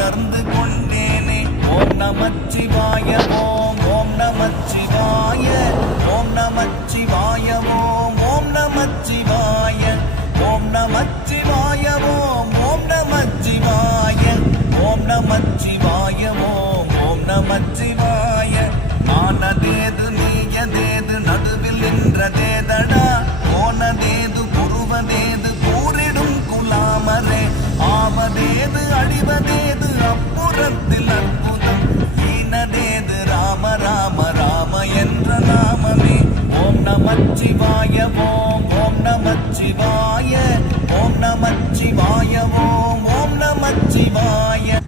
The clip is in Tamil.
உணர்ந்து கொண்டேனே. ஓம் நமச்சிவாய ஓம் ஓம் நமச்சிவாய ஓம் நமச்சிவாய ஓம் ஓம் நமச்சிவாய ஓம் நமச்சிவாய ஓம் ஓம் நமச்சிவாய ஓம் நமச்சிவாய ஓம் ஓம் நமச்சிவாய. ஆனதேது நீயதேது நடுவில் நின்றதேதடா, போனதேது புருவதேது கூறிடும் குலாமரே, ஆவதேது அழிவதேது அப்புறத்தில் அற்புதம், ஈனதேது ராம ராம ராம என்ற நாமமே. ஓம் நமச்சிவாய ஓம் ஓம் நமச்சிவாய ஓம் நமச்சிவாய